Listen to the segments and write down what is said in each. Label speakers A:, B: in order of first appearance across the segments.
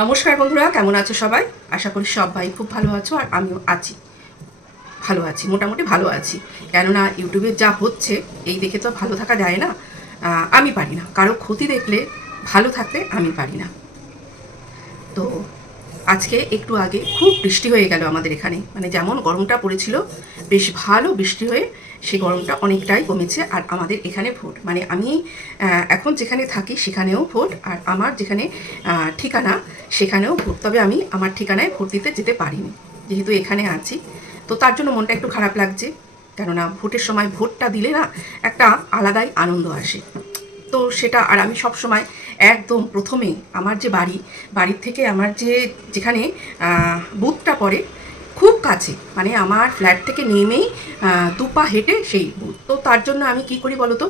A: নমস্কার বন্ধুরা, কেমন আছো সবাই? আশা করি সবাই খুব ভালো আছো আর আমিও আছি। ভালো আছি, মোটামুটি ভালো আছি। কেননা ইউটিউবে যা হচ্ছে, এই দেখে তো ভালো থাকা যায় না। আমি পারি না। কারও ক্ষতি দেখলে ভালো থাকতে আমি পারি না। তো আজকে একটু আগে খুব বৃষ্টি হয়ে গেল আমাদের এখানে। মানে যেমন গরমটা পড়েছিল, বেশ ভালো বৃষ্টি হয়ে সেই গরমটা অনেকটাই কমেছে আর আমাদের এখানে ভোট। মানে আমি এখন যেখানে থাকি সেখানেও ভোট আর আমার যেখানে ঠিকানা সেখানেও ভোট। তবে আমি আমার ঠিকানায় ভোট দিতে যেতে পারিনি, যেহেতু এখানে আছি। তো তার জন্য মনটা একটু খারাপ লাগছে, কেননা ভোটের সময় ভোটটা দিলে না একটা আলাদাই আনন্দ আসে। তো সেটা, আর আমি সব সময় একদম প্রথমে আমার যে বাড়ি, বাড়ির থেকে আমার যে, যেখানে বুথটা পড়ে খুব কাছে মানে আমার ফ্ল্যাট থেকে নেমেই দুপা হেঁটে সেই বুথ তো তার জন্য আমি কি করি বলো তো?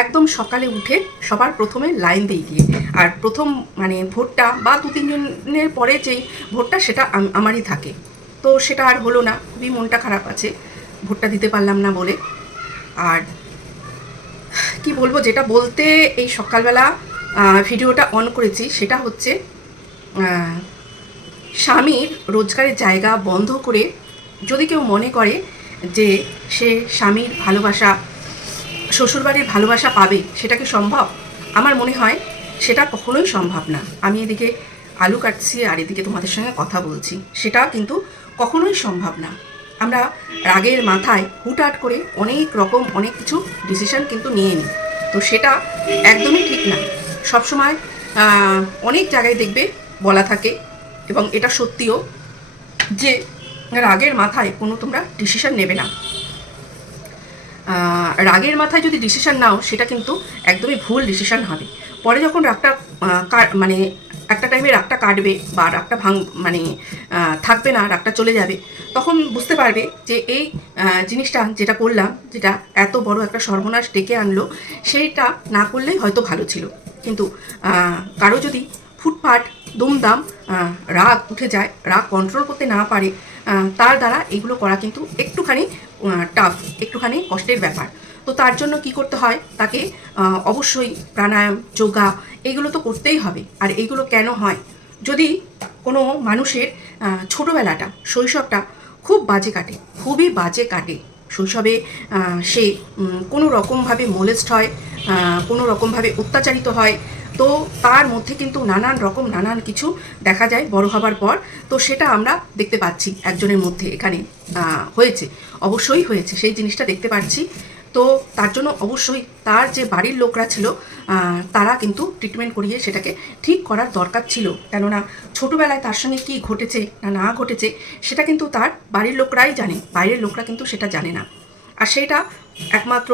A: একদম সকালে উঠে সবার প্রথমে লাইন দিয়ে গিয়ে। আর প্রথম মানে ভোটটা বা দু তিনজনের পরে যেই ভোটটা সেটা আমারই থাকে। তো সেটা আর হলো না, খুবই মনটা খারাপ আছে ভোটটা দিতে পারলাম না বলে। আর কি বলব, যেটা বলতে এই সকালবেলা ভিডিওটা অন করেছি, সেটা হচ্ছে স্বামীর রোজগারের জায়গা বন্ধ করে যদি কেউ মনে করে যে সে স্বামীর ভালোবাসা, শ্বশুরবাড়ির ভালোবাসা পাবে, সেটা কি সম্ভব? আমার মনে হয় সেটা কখনোই সম্ভব না। আমি এদিকে আলু কাটছি আর এদিকে তোমাদের সঙ্গে কথা বলছি। সেটা কিন্তু কখনোই সম্ভব না। আমরা রাগের মাথায় হুটহাট করে অনেক রকম অনেক কিছু ডিসিশন কিন্তু নিয়ে নিই। তো সেটা একদমই ঠিক না। সবসময় অনেক জায়গায় দেখবে বলা থাকে এবং এটা সত্যিও যে রাগের মাথায় কোনো তোমরা ডিসিশন নেবে না। রাগের মাথায় যদি ডিসিশন নাও, সেটা কিন্তু একদমই ভুল ডিসিশন হবে। পরে যখন রাগটা মানে একটা টাইমে রাগটা কাটবে বা রাগটা ভাঙ মানে থাকবে না, রাগটা চলে যাবে, তখন বুঝতে পারবে যে এই জিনিসটা যেটা করলাম, যেটা এত বড় একটা সর্বনাশ ডেকে আনলো, সেইটা না করলেই হয়তো ভালো ছিল। কিন্তু কারও যদি ফুটপাট দুমদাম রাগ উঠে যায়, রাগ কন্ট্রোল করতে না পারে তার দ্বারা এগুলো করা কিন্তু একটুখানি টাফ একটুখানি কষ্টের ব্যাপার। তো তার জন্য কি করতে হয়? তাকে অবশ্যই প্রাণায়াম, যোগা এগুলো তো করতেই হবে। আর এইগুলো কেন হয়? যদি কোনো মানুষের ছোটোবেলাটা, শৈশবটা খুব বাজে কাটে, খুবই বাজে কাটে, শৈশবে সে কোনো রকমভাবে মোলেস্ট হয় কোনো রকমভাবে অত্যাচারিত হয় তো তার মধ্যে কিন্তু নানান রকম নানান কিছু দেখা যায় বড় হবার পর। তো সেটা আমরা দেখতে পাচ্ছি একজনের মধ্যে এখানে হয়েছে। অবশ্যই হয়েছে, সেই জিনিসটা দেখতে পাচ্ছি। তো তার জন্য অবশ্যই তার যে বাড়ির লোকরা ছিল তারা কিন্তু ট্রিটমেন্ট করিয়ে সেটাকে ঠিক করার দরকার ছিল। কেননা ছোটোবেলায় তার সঙ্গে কী ঘটেছে না না ঘটেছে, সেটা কিন্তু তার বাড়ির লোকরাই জানে। বাইরের লোকরা কিন্তু সেটা জানে না। আর সেটা একমাত্র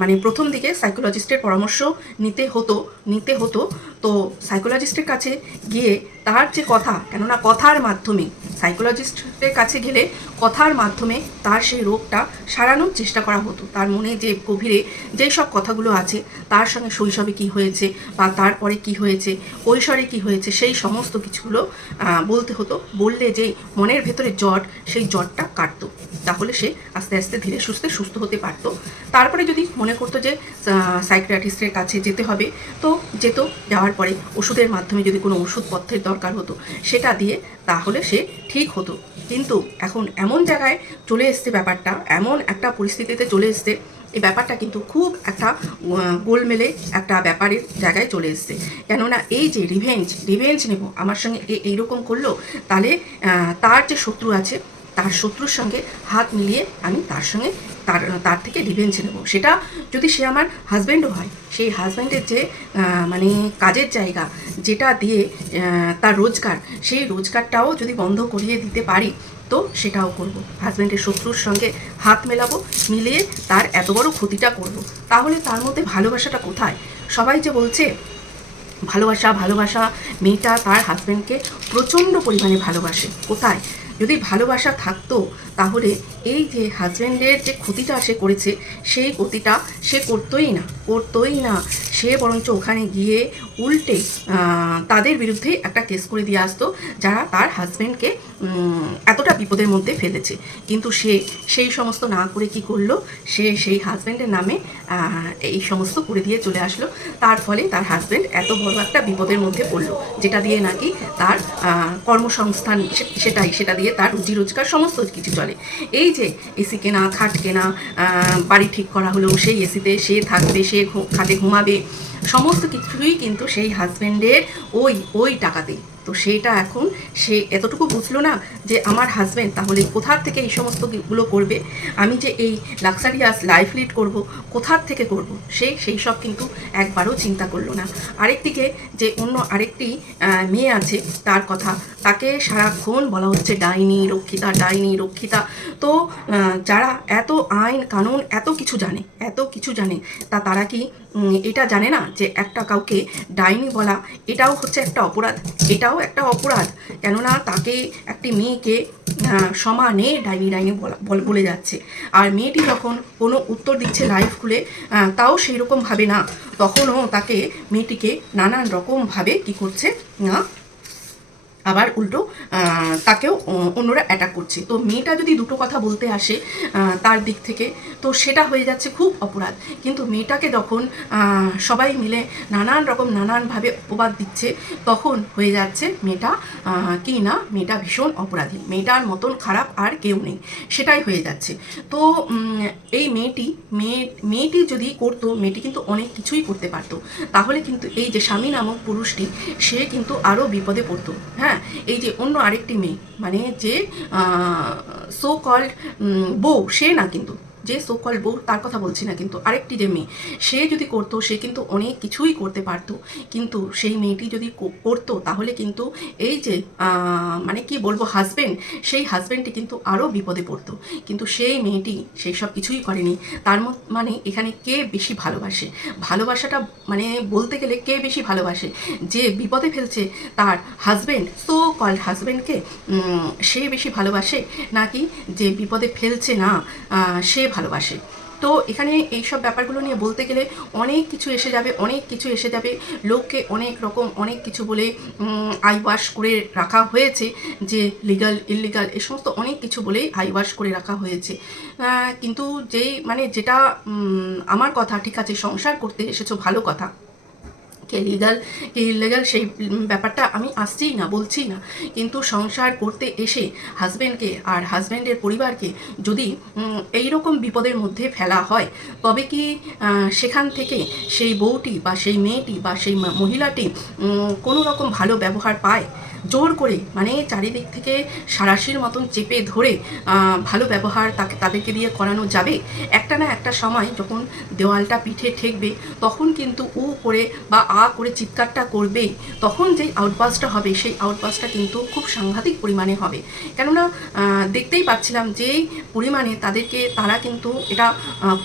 A: মানে প্রথম দিকে সাইকোলজিস্টের পরামর্শ নিতে হতো নিতে হতো। তো সাইকোলজিস্টের কাছে গিয়ে তার যে কথা, কেননা কথার মাধ্যমে সাইকোলজিস্টের কাছে গেলে কথার মাধ্যমে তার সেই রোগটা সারানোর চেষ্টা করা হতো। তার মনে যে গভীরে যেই সব কথাগুলো আছে, তার সঙ্গে শৈশবে কি হয়েছে বা তারপরে কি হয়েছে, কৈশোরে কি হয়েছে, সেই সমস্ত কিছুগুলো বলতে হতো। বললে যে মনের ভেতরে জট, সেই জটটা কাটতো। তাহলে সে আস্তে আস্তে ধীরে সুস্থে সুস্থ হতে পারতো। তারপরে যদি মনে করতো যে সাইক্রিয়াটিস্টের কাছে যেতে হবে, তো যেত, যাওয়ার পরে ওষুধের মাধ্যমে যদি কোনো ওষুধপত্রের দরকার হতো, সেটা দিয়ে তাহলে সে ঠিক হতো। কিন্তু এখন এমন জায়গায় চলে এসছে ব্যাপারটা, এমন একটা পরিস্থিতিতে চলে এসছে, এই ব্যাপারটা কিন্তু খুব একটা গোলমেলে একটা ব্যাপারের জায়গায় চলে এসছে। কেননা এই যে রিভেঞ্জ রিভেঞ্জ নেব, আমার সঙ্গে এইরকম করল, তাহলে তার যে শত্রু আছে, তার শত্রুর সঙ্গে হাত মিলিয়ে আমি তার সঙ্গে তার তার থেকে রিভেঞ্জ নেব। সেটা যদি সে আমার হাজব্যান্ডও হয়, সেই হাজব্যান্ডের যে মানে কাজের জায়গা যেটা দিয়ে তার রোজগার, সেই রোজগারটাও যদি বন্ধ করিয়ে দিতে পারি, তো সেটাও করব। হাজব্যান্ডের শত্রুর সঙ্গে হাত মেলাবো, মিলিয়ে তার এত বড় ক্ষতিটা করব। তাহলে তার মধ্যে ভালোবাসাটা কোথায়? সবাই যে বলছে, ভালোবাসা ভালোবাসা, মেয়েটা তার হাজব্যান্ডকে প্রচণ্ড পরিমাণে ভালোবাসে। কোথায়? যদি ভালোবাসা থাকতো, তাহলে এই যে হাজব্যান্ডের যে ক্ষতিটা সে করেছে, সেই ক্ষতিটা সে করতোই না করতোই না। সে বরঞ্চ ওখানে গিয়ে উল্টে তাদের বিরুদ্ধে একটা কেস করে দিয়ে আসতো, যারা তার হাজব্যান্ডকে এতটা বিপদের মধ্যে ফেলেছে। কিন্তু সে সেই সমস্ত না করে কি করল? সে সেই হাজব্যান্ডের নামে এই সমস্ত করে দিয়ে চলে আসলো। তার ফলে তার হাজব্যান্ড এত বড় একটা বিপদের মধ্যে পড়ল, যেটা দিয়ে নাকি তার কর্মসংস্থান সেটাই, সেটা দিয়ে তার রুজি রোজগার সমস্ত কিছু চলে। এই যে এসি কেনা, খাট কেনা বাড়ি ঠিক করা হলো, সেই এসিতে সে থাকবে, সে খাটে ঘুমাবে সমস্ত কিছুই কিন্তু সেই হাজব্যান্ডের ওই ওই টাকাতেই। তো সেইটা এখন সে এতটুকু বুঝলো না যে আমার হাজব্যান্ড তাহলে কোথার থেকে এই সমস্তগুলো করবে? আমি যে এই লাক্সারিয়াস লাইফ লিড করব, কোথার থেকে করব? সে সেই সব কিন্তু একবারও চিন্তা করল না। আরেকদিকে যে অন্য আরেকটি মেয়ে আছে, তার কথা। তাকে সারাক্ষণ বলা হচ্ছে ডাইনি, রক্ষিতা ডাইনি, রক্ষিতা। তো যারা এত আইন কানুন এত কিছু জানে, এত কিছু জানে, তা তারা কি এটা জানে না যে একটা কাউকে ডাইনি বলা, এটাও হচ্ছে একটা অপরাধ, এটাও একটা অপরাধ। কেননা তাকে একটি মেয়েকে সমানে ডাইনি ডাইনি বলা, বল- যাচ্ছে। আর মেয়েটি যখন কোনো উত্তর দিচ্ছে লাইভ খুলে তাও সেই রকমভাবে না। তখনও তাকে মেয়েটিকে নানান রকমভাবে কী করছে না আবার উল্টো তাকেও অন্যরা অ্যাটাক করছে। তো মেয়েটা যদি দুটো কথা বলতে আসে তার দিক থেকে, তো সেটা হয়ে যাচ্ছে খুব অপরাধ। কিন্তু মেয়েটাকে যখন সবাই মিলে নানান রকম, নানানভাবে অপবাদ দিচ্ছে, তখন হয়ে যাচ্ছে মেয়েটা কি না, মেয়েটা ভীষণ অপরাধী। মেয়েটার মতন খারাপ আর কেউ নেই। সেটাই হয়ে যাচ্ছে। তো এই মেয়েটি, মেয়ে, মেয়েটি যদি করতো, মেয়েটি কিন্তু অনেক কিছুই করতে পারতো। তাহলে কিন্তু এই যে স্বামী নামক পুরুষটি, সে কিন্তু আরও বিপদে পড়তো। হ্যাঁ? এই যে অন্য আরেকটি মেয়ে মানে যে সো কল্ড বউ সে না কিন্তু। যে সো কল বউ, তার কথা বলছি না, কিন্তু আরেকটি যে মেয়ে, সে যদি করতো, সে কিন্তু অনেক কিছুই করতে পারতো। কিন্তু সেই মেয়েটি যদি করতো, তাহলে কিন্তু এই যে মানে কি বলব হাজবেন্ড সেই হাজব্যান্ডটি কিন্তু আরও বিপদে পড়তো। কিন্তু সেই মেয়েটি সেই সব কিছুই করেনি। তার মানে এখানে কে বেশি ভালোবাসে? ভালোবাসাটা মানে বলতে গেলে কে বেশি ভালোবাসে? যে বিপদে ফেলছে, তার হাজব্যান্ড সো কল হাজব্যান্ডকে সে বেশি ভালোবাসে? নাকি যে বিপদে ফেলছে না সে ভালোবাসে। তো এখানে এই সব ব্যাপারগুলো নিয়ে বলতে গেলে অনেক কিছু এসে যাবে, অনেক কিছু এসে যাবে। লোককে অনেক রকম অনেক কিছু বলে আই ওয়াশ করে রাখা হয়েছে যে লিগাল ইলিগাল এ সমস্ত অনেক কিছু বলেই আই ওয়াশ করে রাখা হয়েছে। কিন্তু যেই মানে যেটা আমার কথা, ঠিক আছে, সংসার করতে এসেছ, ভালো কথা। কে লিগাল কে ইলিগাল সেই ব্যাপারটা আমি আসছিই না বলছি না। কিন্তু সংসার করতে এসে হাজব্যান্ডকে আর হাজব্যান্ডের পরিবারকে যদি এই রকম বিপদের মধ্যে ফেলা হয়, তবে কি সেখান থেকে সেই বউটি বা সেই মেয়েটি বা সেই মহিলাটি কোনো রকম ভালো ব্যবহার পায়? জোর করে মানে চারিদিক থেকে সারাশির মতন চেপে ধরে ভালো ব্যবহার তাকে, তাদেরকে দিয়ে করানো যাবে। একটা না একটা সময় যখন দেওয়ালটা পিঠে ঠেকবে, তখন কিন্তু উ করে বা আ করে চিৎকারটা করবেই তখন যেই আউটবাসটা হবে, সেই আউটবাসটা কিন্তু খুব সাংঘাতিক পরিমাণে হবে। কেননা দেখতেই পাচ্ছিলাম যেই পরিমাণে তাদেরকে তারা কিন্তু এটা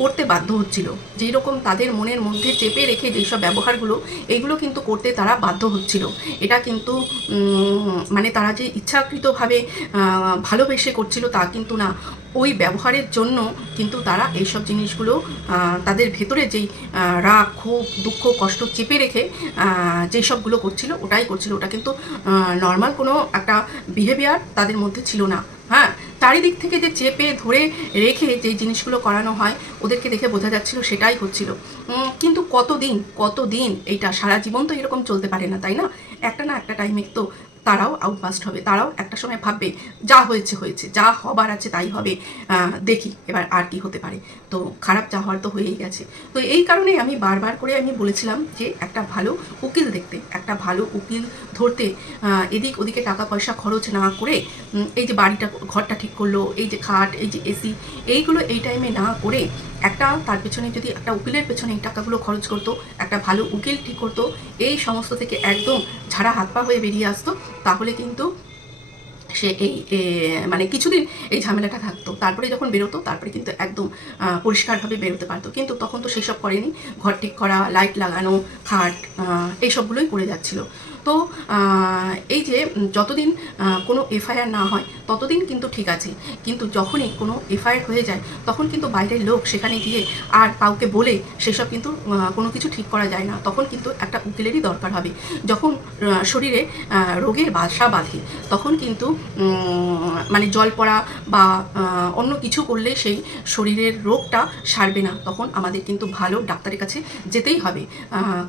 A: করতে বাধ্য হচ্ছিল। যেই রকম তাদের মনের মধ্যে চেপে রেখে যেসব ব্যবহারগুলো, এইগুলো কিন্তু করতে তারা বাধ্য হচ্ছিল। এটা কিন্তু মানে তারা যে ইচ্ছাকৃতভাবে ভালোবেসে করছিল তা কিন্তু না। ওই ব্যবহারের জন্য কিন্তু তারা এইসব জিনিসগুলো তাদের ভেতরে যেই রাগ, ক্ষোভ, দুঃখ, কষ্ট চেপে রেখে যেই সবগুলো করছিল ওটাই করছিল। ওটা কিন্তু নর্মাল কোনো একটা বিহেভিয়ার তাদের মধ্যে ছিল না। হ্যাঁ চারিদিক থেকে যে চেপে ধরে রেখে যে জিনিসগুলো করানো হয়, ওদেরকে দেখে বোঝা যাচ্ছিল সেটাই হচ্ছিল। কিন্তু কতদিন কতদিন এইটা সারা জীবন তো এরকম চলতে পারে না, তাই না? একটা না একটা টাইমে তো তারাও আউটবাস্ট হবে, তারাও একটা সময় ভাববে, যা হয়েছে হয়েছে, যা হবার আছে তাই হবে দেখি এবার আর কি হতে পারে। তো খারাপ যা হওয়ার তো হয়েই গেছে। তো এই কারণে আমি বারবার করে আমি বলেছিলাম যে একটা ভালো উকিল দেখতে, একটা ভালো উকিল ধরতে এদিক ওদিকে টাকা পয়সা খরচ না করে এই যে বাড়িটা, ঘরটা ঠিক করল, এই যে খাট, এই যে এসি, এইগুলো এই টাইমে না করে একটা তার পেছনে যদি একটা উকিলের পেছনে এই টাকাগুলো খরচ করতো, একটা ভালো উকিল ঠিক করতো, এই সমস্ত থেকে একদম ঝাড়া হাত পা হয়ে বেরিয়ে আসতো, তাহলে কিন্তু সে এই মানে কিছুদিন এই ঝামেলাটা থাকতো। তারপরে যখন বেরোতো, তারপরে কিন্তু একদম পরিষ্কারভাবে বেরোতে পারতো। কিন্তু তখন তো সেসব করেনি। ঘর ঠিক করা লাইট লাগানো, খাট এইসবগুলোই করে যাচ্ছিল। তো এই যে যতদিন কোনো এফআইআর না হয়, ততদিন কিন্তু ঠিক আছে। কিন্তু যখনই কোনো এফআইআর হয়ে যায়, তখন কিন্তু বাইরের লোক সেখানে গিয়ে আর কাউকে বলে সেসব কিন্তু কোনো কিছু ঠিক করা যায় না। তখন কিন্তু একটা উকিলেরই দরকার হবে। যখন শরীরে রোগের বাসা বাঁধে, তখন কিন্তু মানে জল পড়া বা অন্য কিছু করলে সেই শরীরের রোগটা সারবে না। তখন আমাদের কিন্তু ভালো ডাক্তারের কাছে যেতেই হবে।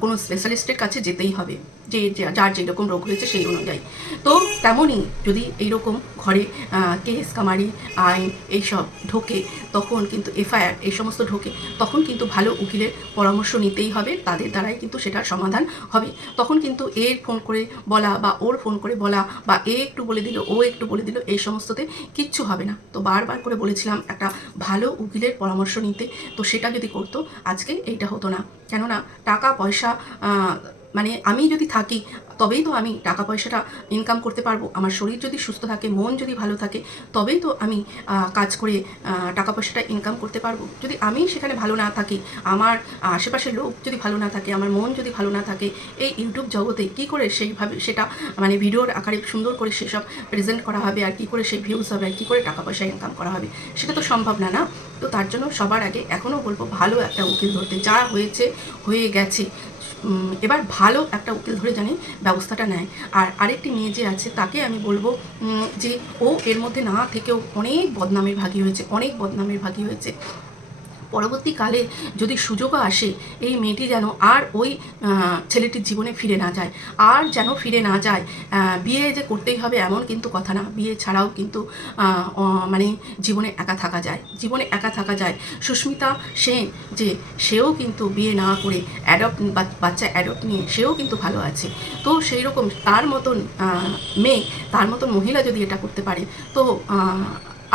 A: কোনো স্পেশালিস্টের কাছে যেতেই হবে। যে, যে- যার যেরকম রোগ হয়েছে সেই অনুযায়ী। তো তেমনই যদি এইরকম ঘরে কেস, কামারি, আইন এইসব ঢোকে, তখন কিন্তু এফআইআর এই সমস্ত ঢোকে, তখন কিন্তু ভালো উকিলের পরামর্শ নিতেই হবে, তাদের দ্বারাই কিন্তু সেটার সমাধান হবে। তখন কিন্তু এর ফোন করে বলা বা ওর ফোন করে বলা বা এ একটু বলে দিল, ও একটু বলে দিল, এই সমস্ততে কিচ্ছু হবে না। তো বারবার করে বলেছিলাম একটা ভালো উকিলের পরামর্শ নিতে, তো সেটা যদি করতো, আজকে এইটা হতো না। কেননা টাকা, পয়সা মানে আমি যদি থাকি তবেই তো আমি টাকা পয়সাটা ইনকাম করতে পারব। আমার শরীর যদি সুস্থ থাকে, মন যদি ভালো থাকে, তবেই তো আমি কাজ করে টাকা পয়সাটা ইনকাম করতে পারব। যদি আমি সেখানে ভালো না থাকি, আমার আশেপাশের লোক যদি ভালো না থাকে, আমার মন যদি ভালো না থাকে, এই ইউটিউব জগতে কি করে সেইভাবে সেটা মানে ভিডিওর আকারে সুন্দর করে সেসব প্রেজেন্ট করা হবে আর কি করে সেই ভিউজ হবে আর কী করে টাকা পয়সা ইনকাম করা হবে, সেটা তো সম্ভব না না? তো তার জন্য সবার আগে এখনও বলব, ভালো একটা উকিল ধরতে। যা হয়েছে, হয়ে গেছে। এবার ভালো একটা উকিল ধরে জানি ব্যবস্থাটা নেয়। আর আরেকটি মেয়ে যে আছে, তাকে আমি বলব যে ও এর মধ্যে না থেকেও অনেক বদনামের ভাগী হয়েছে, অনেক বদনামের ভাগী হয়েছে। পরবর্তীকালে যদি সুযোগও আসে, এই মেয়েটি যেন আর ওই ছেলেটির জীবনে ফিরে না যায়। আর যেন ফিরে না যায়। বিয়ে যে করতেই হবে এমন কিন্তু কথা না। বিয়ে ছাড়াও কিন্তু মানে জীবনে একা থাকা যায়। জীবনে একা থাকা যায়। সুস্মিতা সেন যে, সেও কিন্তু বিয়ে না করে অ্যাডপ্ট বাচ্চা অ্যাডপ্ট নিয়ে সেও কিন্তু ভালো আছে। তো সেই রকম তার মতন মেয়ে, তার মতন মহিলা যদি এটা করতে পারে, তো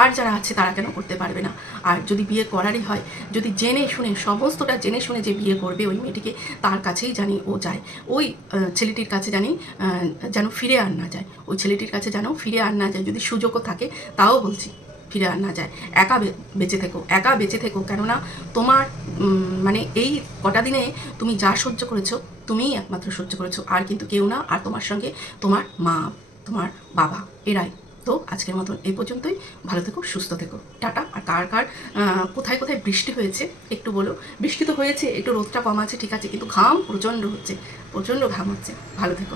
A: আর যারা আছে তারা কেন করতে পারবে না? আর যদি বিয়ে করারই হয়, যদি জেনে শুনে, সমস্তটা জেনে শুনে যে বিয়ে করবে ওই মেয়েটিকে, তার কাছেই জানি ও যায়। ওই ছেলেটির কাছে জানি যেন ফিরে আর না যায়। ওই ছেলেটির কাছে যেন ফিরে আর না যায়। যদি সুযোগও থাকে, তাও বলছি, ফিরে আর না যায়। একা বেঁচে থেকো, একা বেঁচে থেকো। কেননা তোমার মানে এই কটা দিনে তুমি যা সহ্য করেছ, তুমিই একমাত্র সহ্য করেছ। আর কিন্তু কেউ না, আর তোমার সঙ্গে তোমার মা, তোমার বাবা, এরাই। তো আজকের মতন এই পর্যন্তই। ভালো থেকো, সুস্থ থেকো। টাটা। আর কার কার কোথায় কোথায় বৃষ্টি হয়েছে একটু বলো। বৃষ্টি তো হয়েছে, একটু রোদটা কম আছে, ঠিক আছে, কিন্তু ঘাম প্রচণ্ড হচ্ছে, প্রচণ্ড ঘাম হচ্ছে। ভালো থেকো।